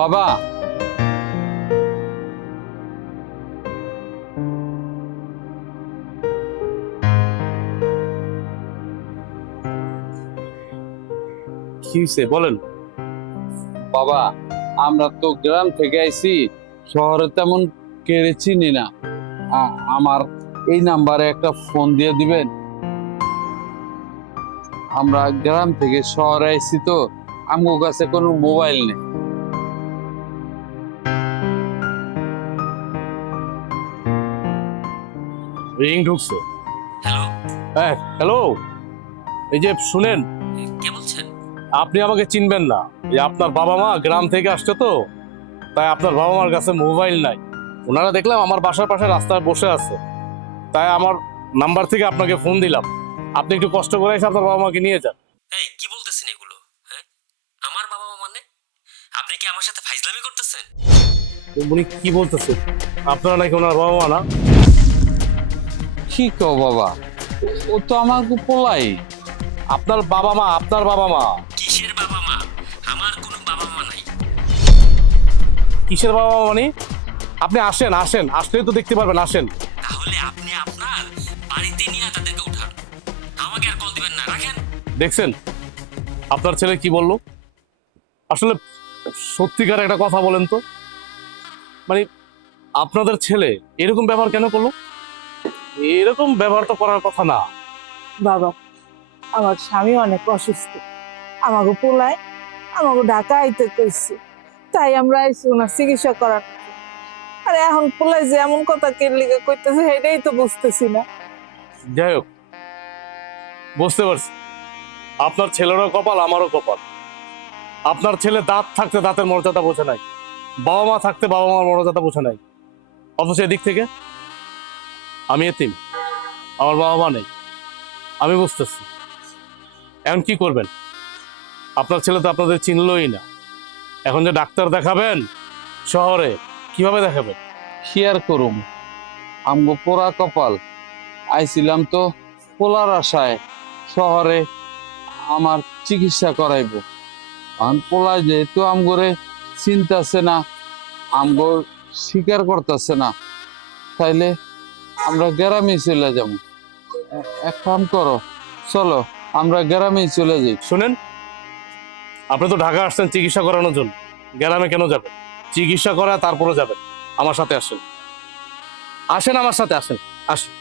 বাবা, কি হইছে বলেন। বাবা, আমরা তো গ্রাম থেকে আইছি, শহরে তেমন কেড়ে চিনি না। আমার এই নাম্বারে একটা ফোন দিয়ে দিবেন। আমরা গ্রাম থেকে শহরে আইছি তো, আমার কাছে কোনো মোবাইল নেই। রিং ঢুকছে। হ্যালো, হ্যাঁ হ্যালো, এই যে শুনেন, কে বলছেন? আপনি আমাকে চিনবেন না। এই আপনার বাবা মা গ্রাম থেকে আসছে তো, তাই আপনার বাবা মার কাছে মোবাইল নাই। ওনারা দেখলাম আমার বাসার পাশে রাস্তায় বসে আছে, তাই আমার নাম্বার থেকে আপনাকে ফোন দিলাম। আপনি একটু কষ্ট করে এসে আপনার বাবা মাকে নিয়ে যান। এই কি বলতেছেন এগুলো? হ্যাঁ, আমার বাবা মা মানে? আপনি কি আমার সাথে ফাইজলামি করতেছেন? উনি কি বলতেছেন? আপনারা নাকি ওনার বাবা মা না? কি কও বাবা, ও তো আমাকে পোলাই। আপনার বাবা মা, আপনার বাবা মা। কিসের বাবা মা? আমার কোনো বাবা মা নাই। কিসের বাবা মা মানে? আপনি আসেন আসেন, আসলেই তো দেখতে পারবেন, আসেন। তাহলে আপনি আপনার বাড়িতে নিয়ে তাদেরকে উঠান, আমাকে আর কল দিবেন না, রাখেন। দেখছেন আপনার ছেলে কি বললো? আসলে সত্যিকার একটা কথা বলেন তো, মানে আপনাদের ছেলে এরকম ব্যবহার কেন করলো? এরকম ব্যবহার তো করার কথা না। বাবা, আমার স্বামী অনেক অসুস্থ, আমাকে পোলায় আমাকে ঢাকা আইতে কইছে, তাই আমরা আইসি ওনার চিকিৎসা করার। আর এখন পোলায় যে এমন কথা কে লিগে কইতেছে সেটাই তো বুঝতেছি না। যাই হোক, বুঝতে পারছি আপনার ছেলেরও কপাল, আমারও কপাল। আপনার ছেলে দাঁত থাকতে দাঁতের মর্যাদা বোঝে নাই, বাবা মা থাকতে বাবা মার মর্যাদা বোঝে নাই। অথচ এদিক থেকে আমি এতিম, আমার বাবা মা নেই। আমি বুঝতেছি। এখন কি করবেন? আপনার ছেলে তো আপনাদের চিনলই না। এখন যে ডাক্তার দেখাবেন শহরে, কিভাবে দেখাবেন? কি আর করুম, আমগো পোড়া কপাল। আইছিলাম তো পোলার আশায় শহরে আমার চিকিৎসা করাইবো। এখন পোলা যেহেতু আমগরে চিনতেছে না, আমগো স্বীকার করতেছে না, তাইলে আমরা গ্রামে চলে যাব। এক কাম করো, চলো আমরা গ্রামে চলে যাই। শুনেন, আপনি তো ঢাকা আসছেন চিকিৎসা করানোর জন্য, গ্রামে কেন যাবেন? চিকিৎসা করা তারপরে যাবেন। আমার সাথে আসেন, আসেন আমার সাথে আসেন, আসেন।